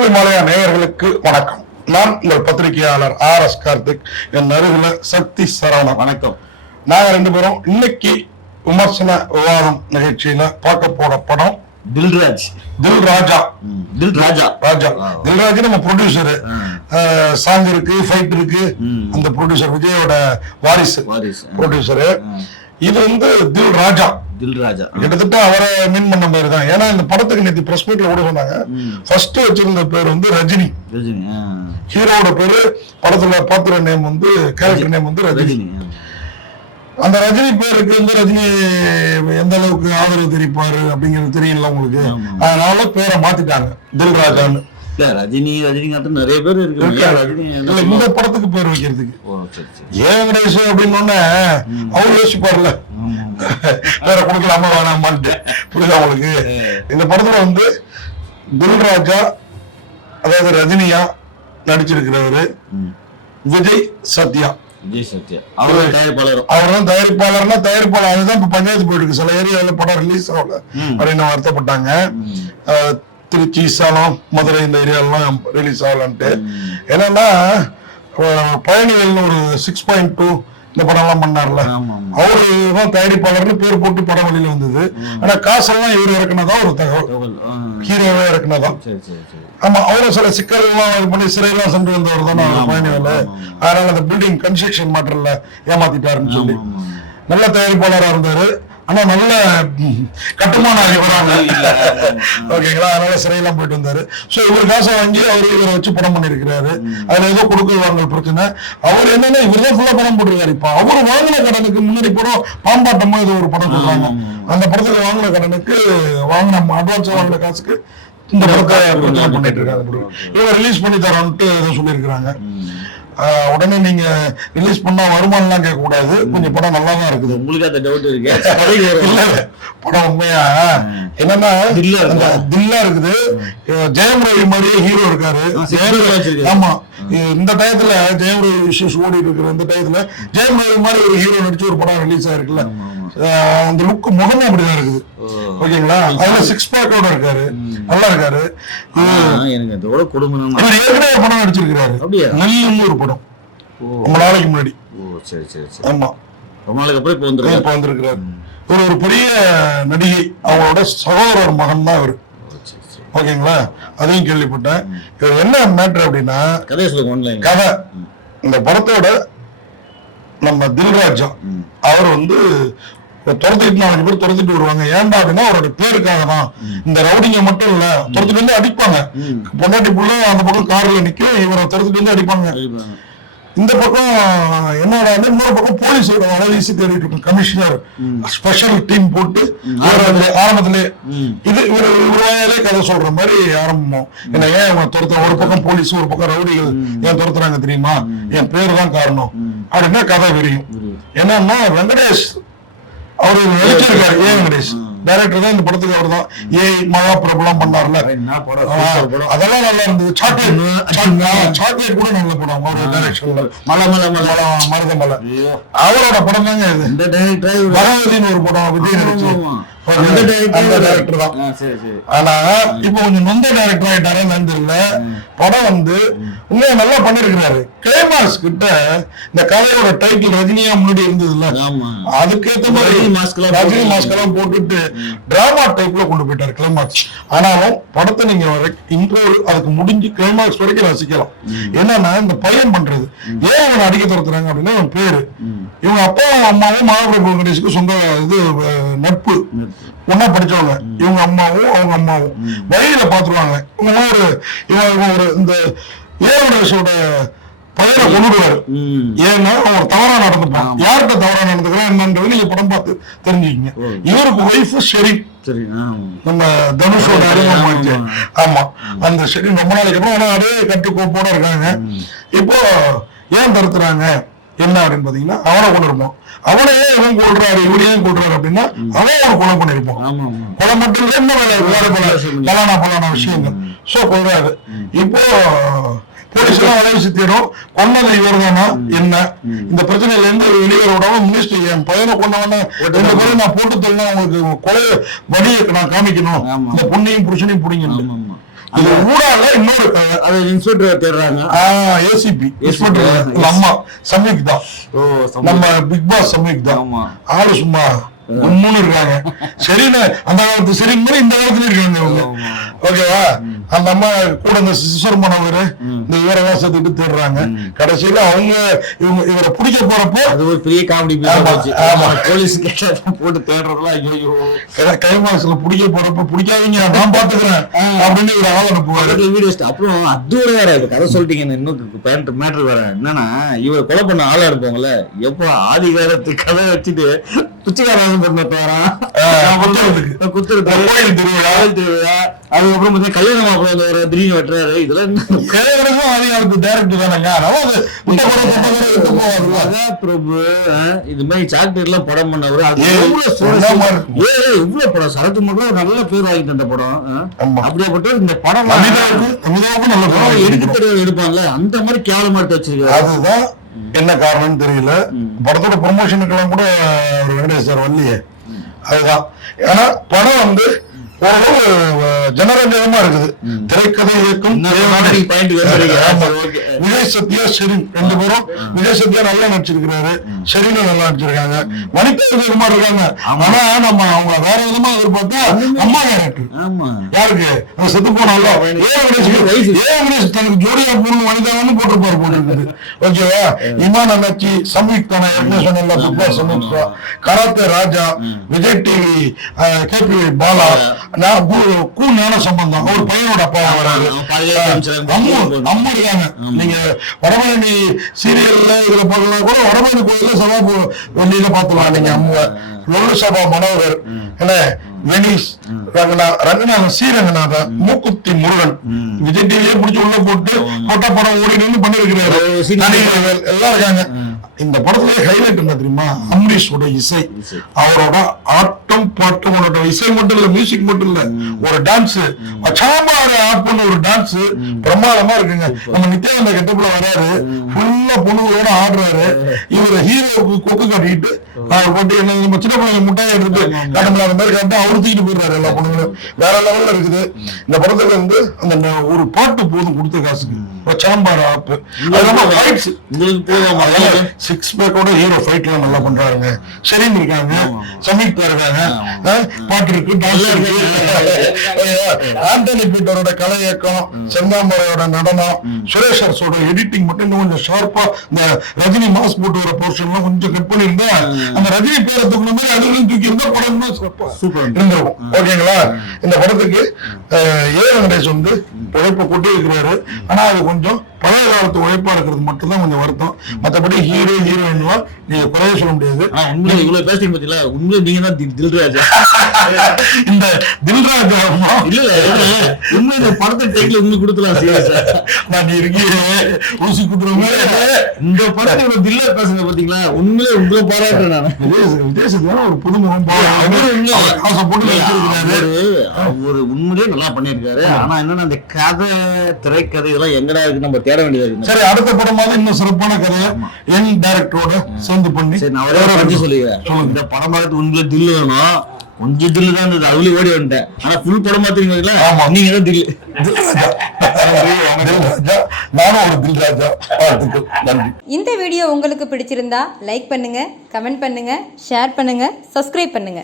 இமாலயா நேயர்களுக்கு வணக்கம். நான் உங்கள் பத்திரிகையாளர் RS கார்த்திக். என் அருகில சக்தி சரவணன். வணக்கம். நாங்க ரெண்டு பேரும் இன்னைக்கு விமர்சன விவாதம் நிகழ்ச்சியில பார்க்க போற படம் தில்ராஜ். தில்ராஜ் நம்ம ப்ரொடியூசரு. சாங் இருக்கு, ஃபைட் இருக்கு. அந்த ப்ரொடியூசர் விஜயோட வாரிசு ப்ரொடியூசரு. இது வந்து தில்ராஜா கிட்டத்தட்ட அவரை மீன் பண்ண மாதிரி தான். ஏன்னா இந்த படத்துக்கு நேற்று பிரஸ் மீட்ல கூட சொன்னாங்க, ஃபர்ஸ்ட் வச்சிருந்த பேர் வந்து ரஜினி. ஹீரோட பேரு, படத்துல பாத்திர நேம் வந்து, கேரக்டர் நேம் வந்து ரஜினி. அந்த ரஜினி பேருக்கு வந்து ரஜினி எந்த அளவுக்கு ஆதரவு தெரிவிப்பாரு அப்படிங்கிறது தெரியல உங்களுக்கு. அதனால பேரை மாத்திட்டாங்க தில்ராஜான்னு. ரஜினிகாந்த் நிறைய பேர் இருக்கு. இந்த படத்துக்கு பேர் வைக்கிறதுக்கு ஏன் வெங்கடேஷ் அப்படின்னு அவர் யோசிப்பார்ல, வேற கொடுக்கலாமா வேணாமான்ட்டு. புரியுதா உங்களுக்கு? இந்த படத்துல வந்து தில்ராஜா, அதாவது ரஜினியா நடிச்சிருக்கிறவரு விஜய் சத்யா. அவர் தான் தயாரிப்பாளர்னா தயாரிப்பாளர். அதுதான் இப்ப பஞ்சாயத்து போயிட்டு இருக்கு. சில ஏரியாவில் படம் ரிலீஸ் ஆகல அப்படின்னு வருத்தப்பட்டாங்க. திருச்சி, சேலம், மதுரை இந்த ஏரியாலாம் ரிலீஸ் ஆகலான்ட்டு. என்னன்னா பயணிகள்னு ஒரு 6.2 இந்த படம் எல்லாம் பண்ணார்ல, அவரு தான் தயாரிப்பாளர்னு பேர் போட்டு படம் வெளியில வந்தது. ஆனா காசெல்லாம் இவர் இறக்குனதான் ஒரு தகவல், ஹீரோவே இறக்குனதான். ஆமா, அவரும் சில சிக்கல்லாம் இது பண்ணி சிறையெல்லாம் சென்று வந்தவர் தானே பயணிகள். அதனால அந்த பில்டிங் கன்ஸ்ட்ரக்ஷன் மேட்டர்ல ஏமாத்திட்டாருன்னு சொல்லி நல்ல தயாரிப்பாளராக இருந்தாரு. ஆனா நல்ல கட்டுமான அறிவுறாங்க, ஓகேங்களா? அதனால சிறையெல்லாம் போயிட்டு வந்தாரு. சோ இவர் காசை வாங்கி அவரு இவரை வச்சு படம் பண்ணிருக்கிறாரு. அதுல ஏதோ கொடுக்குவாங்க பிரச்சனை. அவர் என்னன்னா இவர் தான் ஃபுல்லா படம் போட்டிருக்காரு. இப்ப அவரு வாங்கின கடனுக்கு முன்னாடி படம் பாம்பாட்டமா ஏதோ ஒரு படம் சொல்றாங்க. அந்த படத்துக்கு வாங்கின கடனுக்கு வாங்கின அட்வான்ஸ் வாங்கின காசுக்கு இந்த படத்தை பிரச்சனை பண்ணிட்டு இருக்காங்க. இவங்க ரிலீஸ் பண்ணி தரோன்ட்டு ஏதோ சொல்லியிருக்கிறாங்க. உடனே நீங்க ரிலீஸ் பண்ணா வருமானம் கேட்க கூடாது. கொஞ்சம் படம் நல்லா தான் இருக்குது. உங்களுக்கு அந்த டவுட் இருக்கு? படம் உண்மையா என்னன்னா தில்லா இருக்குது. ஜெயம் ரவி மாதிரியே ஹீரோ இருக்காரு. ஆமா, இந்த டயத்துல ஜெயம் ரவி இஷ்யூஸ் ஓடிட்டு இருக்கிற இந்த டயத்துல ஜெயம் ரவி மாதிரி ஒரு ஹீரோ நடிச்சு ஒரு படம் ரிலீஸ் ஆயிருக்குல்ல, அந்த லுக் முகமே அப்படிதான் இருக்குது. ஓகேங்களா? அதுல 6 பேக்கோட இருக்காரு, நல்லா இருக்காரு. ஏற்கனவே படம் நடிச்சிருக்காரு, நல்ல ஒரு படம் ரொம்ப நாளைக்கு முன்னாடி. ஆமா, ரொம்ப நாளைக்கு அப்புறம் இப்ப வந்திருக்கிறாரு. ஒரு பெரிய நடிகை, அவங்களோட சகோதரர் மகன் தான் இவரு. ஓகேங்களா? அதையும் கேள்விப்பட்டேன். என்ன மேட்டர் அப்படின்னா, கதை இந்த படத்தோட நம்ம தில்ராஜா அவர் வந்து துரத்திட்டு 4 பேர் துரத்திட்டு வருவாங்க. ஏன்டா அப்படின்னா அவரோட பேருக்காக தான். இந்த ரவுடிங்க மட்டும் இல்ல, துரத்திட்டு வந்து அடிப்பாங்க. பொண்டாட்டி புள்ள அந்த பக்கம் கார்ல நிக்கும், இவரை துரத்திட்டு வந்து அடிப்பாங்க. இந்த பக்கம் என்னோட இன்னொரு பக்கம் போலீஸ் வீசி தேடிட்டு இருக்கும். கமிஷனர் ஸ்பெஷல் டீம் போட்டு ஆரம்பத்திலே இது இவரே கதை சொல்ற மாதிரி ஆரம்பம். ஏன்னா ஏன் இவன் துரத்த, ஒரு பக்கம் போலீஸ் ஒரு பக்கம் ரவுடிகள் ஏன் துரத்துறாங்க தெரியுமா? என் பேரு தான் காரணம் அப்படின்னா கதை விரியும். என்னன்னா வெங்கடேஷ் அவரு நடிச்சிருக்காரு. வெங்கடேஷ் டைரக்டர் தான் இந்த படத்துக்கு. அவர் தான் மகா பிரபலம் பண்ணார்ல, அதெல்லாம் நல்லா இருந்தது. சாக்லேட் கூட நல்ல படம் அவரோட டைரக்ஷன்ல. மருதமலை அவரோட படம் தாங்க இது. பகவதின்னு ஒரு படம் விஜய் நடிச்சு டைரக்டர் தான். ஆனா இப்ப கொஞ்சம் நொந்த டைரக்டர் ஆயிட்டாரேன்னு தெரியல. படம் வந்து உண்மையா நல்லா பண்ணிருக்கிறாரு. கிளைமாக்ஸ் கிட்ட இந்த கதையோட டைட்டில் ரஜினியா முன்னாடி இருந்ததுல்ல, அதுக்கேற்ற மாதிரி ரஜினி மாஸ்க் எல்லாம் போட்டுட்டு டிராமா டைப்ல கொண்டு போயிட்டாரு கிளைமாக்ஸ். ஆனாலும் படத்தை நீங்க இன்ட்ரோ அதுக்கு முடிஞ்சு கிளைமாக்ஸ் வரைக்கும் ரசிக்கலாம். என்னன்னா இந்த பையன் பண்றது ஏன் அவனை அடிக்க துரத்துறாங்க அப்படின்னா அவன் பேரு, இவங்க அப்பாவும் அம்மாவும் மகாபிரபு வெங்கடேஷுக்கு சொந்த இது நட்பு, ஒன்னா படிச்சவங்க. இவங்க அம்மாவும் அவங்க அம்மாவும் வழியில பாத்துருவாங்க. இவங்க ஒரு இந்த ஏவடேஷோட பையனை கொண்டுடுவாரு. ஏன்னா அவர் தவறா நடந்துப்பான். யார்கிட்ட தவறா நடந்துக்கிறா என்னன்றது நீங்க படம் பார்த்து தெரிஞ்சுக்கிங்க. இவருக்கு ஒய்ஃப் ஷெரீப், நம்ம தனுஷோட அறிமுகமாச்சு. ஆமா, அந்த ஷெரீப் ரொம்ப நாளைக்கு அப்புறம் அதே கட்டு கோப்போட இருக்காங்க. இப்போ ஏன் தடுத்துறாங்க என்ன அப்படின்னு பாத்தீங்கன்னா, அவனை கொண்டு இருப்போம். அவனையே இவன் கொள்றாரு, இவன் ஏன் கொள்றாரு அப்படின்னா அவன் ஒரு கொலை பண்ணிருப்பான். கொலை மட்டும் இல்ல, இன்னும் வேற பலான விஷயங்கள் சோ கொள்றாரு. இப்போ போலீஸ் எல்லாம் வளைவு தேடும். கொண்டது இவர் தானா என்ன, இந்த பிரச்சனையில இருந்து வெளியேறோட மினிஸ்டர் என் பையனை கொண்டவன 2 பேரும் நான் போட்டு தரணும், உங்களுக்கு கொலை வழியை நான் காமிக்கணும், இந்த பொண்ணையும் புருஷனையும் பிடிக்கணும். அது ஊடால இன்னொரு கதை. அது இன்ஸ்பெக்டர் தேடுறாங்க. ஏசிபி இன்ஸ்பெக்டர் அம்மா சமீக் தான். நம்ம பிக் பாஸ் சமீக் தான். ஆமா. ஆளு சும்மா உண்மைன்னு இருக்காங்க. சரின்னு அந்த காலத்து சரி மாதிரி இந்த காலத்துல இருக்காங்க அவங்க. ஓகேவா? அந்த அம்மா கூட இந்த சிசுரமானவர் இந்த இவரெல்லாம் சேர்த்துட்டு தேடுறாங்க. கடைசியில அவங்க இவரை பிடிக்க போறப்போ அது ஒரு பெரிய காமெடி போலீஸ் போட்டு தேடுறதுலாம் ஐயோ கைமாசல பிடிக்க போறப்ப பிடிக்காதீங்க நான் பாத்துக்கிறேன் அப்படின்னு ஒரு ஆள் அனுப்புவாரு. வீடியோ. அப்புறம் அதோட வேற கதை சொல்லிட்டீங்க. இன்னும் மேட்ரு வேற என்னன்னா, இவரை கொலை பண்ண ஆளா இருப்பாங்கல்ல, எப்போ ஆதி காலத்து கதை வச்சுட்டு பிச்சைக்காரன் பண்ண போறான் குத்துறது கோயில் திருவிழா. அதுக்கப்புறம் பார்த்தா கல்யாணம் மாப்பிள்ள வர திடீர்னு வெட்டுறாரு. இதெல்லாம் கல்யாணம் ஆதி காலத்து டைரக்டர் தானங்க. அதான் பிரபு இது மாதிரி சாக்லேட் எல்லாம் படம் பண்ணவர். அது இவ்வளவு படம் சரத்து மட்டும் நல்ல பேர் வாங்கிட்டு அந்த படம். அப்படியாப்பட்ட இந்த படம் எடுக்க தெரியாது எடுப்பாங்கல்ல, அந்த மாதிரி கேவலமா எடுத்து வச்சிருக்காரு. அதுதான் என்ன காரணம்னு தெரியல. படத்தோட ப்ரொமோஷனுக்கு எல்லாம் கூட ஒரு வெங்கடேஷ் சார் வரலையே. அதுதான். ஏன்னா படம் வந்து ஓரளவு ஜனரஞ்சகமா இருக்குது. திரைக்கதை இயக்கம் விஜய் சத்யா ஷெரின் 2 பேரும். விஜய் சத்யா நல்லா நடிச்சிருக்கிறாரு, ஷெரினும் நல்லா நடிச்சிருக்காங்க, வனிதா விதமா இருக்காங்க. ஆனா நம்ம அவங்க வேற விதமா எதிர்பார்த்தா அம்மா கேரக்டர் யாருக்கு செத்து போனாலும் கணேஷ் தனக்கு ஜோடியா போகணும் வனிதான்னு போட்டிருப்பாரு போட்டிருக்குது. ஓகேவா? இமான் அண்ணாச்சி சமீக் தானே சமீக் சமீக் கராத்தே ராஜா விஜய் டிவி கேபி பாலா ஞான சம்பந்தம் ஒரு பையனோட அப்பா வராரு. அம்மா இருக்காங்க. நீங்க வடபழனி சீரியல்ல இதுல பார்க்கலாம் கூட வடபழனி கோயில சபா வெளியில பாத்துக்கலாம். நீங்க அம்மா லொல்லு சபா மனோகர் என்ன வெனிஸ் ரங்கநாதன் ஸ்ரீரங்கநாதன் மூக்குத்தி முருகன் விஜய் டிவியே பிடிச்சி உள்ள போட்டு போட்டா படம் ஓடினு பண்ணிருக்கிறாரு. எல்லாம் இருக்காங்க. இந்த படத்துல ஹைலைட் என்ன தெரியுமா? அம்ரீஷோட இசை, அவரோட ஆட்டம் பாட்டு, இசை மட்டும் இல்ல, மியூசிக் மட்டும் இல்ல, ஒரு டான்ஸ் சாம்பாடு ஆட் பண்ண ஒரு டான்ஸ் பிரமாதமா இருக்குங்க. நம்ம நித்யானந்த கெட்டப்புல வராரு, ஃபுல்லா பொண்ணுகளோட ஆடுறாரு. இவரு ஹீரோவுக்கு கொக்கு கட்டிட்டு அவர் போட்டு என்ன நம்ம சின்ன பிள்ளைங்க முட்டாயை எடுத்துட்டு காட்டமில்ல அந்த மாதிரி காட்டு அவரு தூக்கிட்டு போயிடுறாரு. எல்லா பொண்ணுங்களும் வேற லெவல்ல இருக்குது. இந்த படத்துல வந்து அந்த ஒரு பாட்டு போதும் கொடுத்த காசுக்கு. சாம்பாடு ஆப்பு சிக்ஸ் பேக்கோட ஹீரோ ஃபைட்ல நல்லா பண்றாங்க. ஷெரின் இருக்காங்க, சமீக் இருக்காங்க, பாட்டு இருக்கு, டான்ஸ் இருக்கு. ஆண்டனி பீட்டரோட கலை இயக்கம், செந்தாமரையோட நடனம், சுரேஷ் அரசோட எடிட்டிங் மட்டும் இன்னும் கொஞ்சம் ஷார்ப்பா இந்த ரஜினி மாஸ் போட்டு வர போர்ஷன்லாம் கொஞ்சம் கட் பண்ணிருந்தா அந்த ரஜினி பேரை தூக்கின மாதிரி அதுவும் தூக்கி இருந்தா படம் சூப்பர் இருந்திருக்கும். ஓகேங்களா? இந்த படத்துக்கு ஏ வெங்கடேஷ் வந்து உழைப்ப கொட்டி இருக்கிறாரு. ஆனா அது கொஞ்சம் பழைய காலத்து உழைப்பா இருக்கிறது மட்டும்தான் கொஞ்சம் வருத்தம். மற்றபடி ஹீரோ ஹீரோயின்லாம் நீங்க குறைய சொல்ல முடியாது. இவ்வளவு பேசுறீங்க பத்தில உண்மையில நீங்க தான் தில்ராஜா. இந்த தில்ராஜா இல்ல உண்மை இந்த படத்தை டைட்டில் உங்களுக்கு கொடுத்துலாம். நான் நீ இருக்கீங்க ஊசி குடுறோம். இந்த படத்தை தில்லா பேசுங்க பாத்தீங்களா? உண்மையிலே உங்களை பாராட்டுறேன் நான். விதேசத்துல ஒரு புதுமுகம் ஒரு உண்மையிலே நல்லா பண்ணிருக்காரு. ஆனா என்னன்னா அந்த கதை திரைக்கதை இதெல்லாம் எங்கடா இருக்கு நம்ம தேட வேண்டியதா இருக்கு. சரி, அடுத்த படமாக இன்னும் சிறப்பான கதையை என் டைரக்டரோட சேர்ந்து பண்ணி சொல்லுகிறேன். இந்த படம் பார்த்து உண்மையில தில்லு வேணும். கொஞ்சம் தில்லு தான் இருந்தது, அதுலயே ஓடி வந்துட்டேன். ஆனா ஃபுல் படம் பாத்தீங்களா? ஆமா, நீங்க தான் தில்லு. நானும் ஒரு தில்ராஜா. நன்றி. இந்த வீடியோ உங்களுக்கு பிடிச்சிருந்தா லைக் பண்ணுங்க, கமெண்ட் பண்ணுங்க, ஷேர் பண்ணுங்க, சப்ஸ்கிரைப் பண்ணுங்க.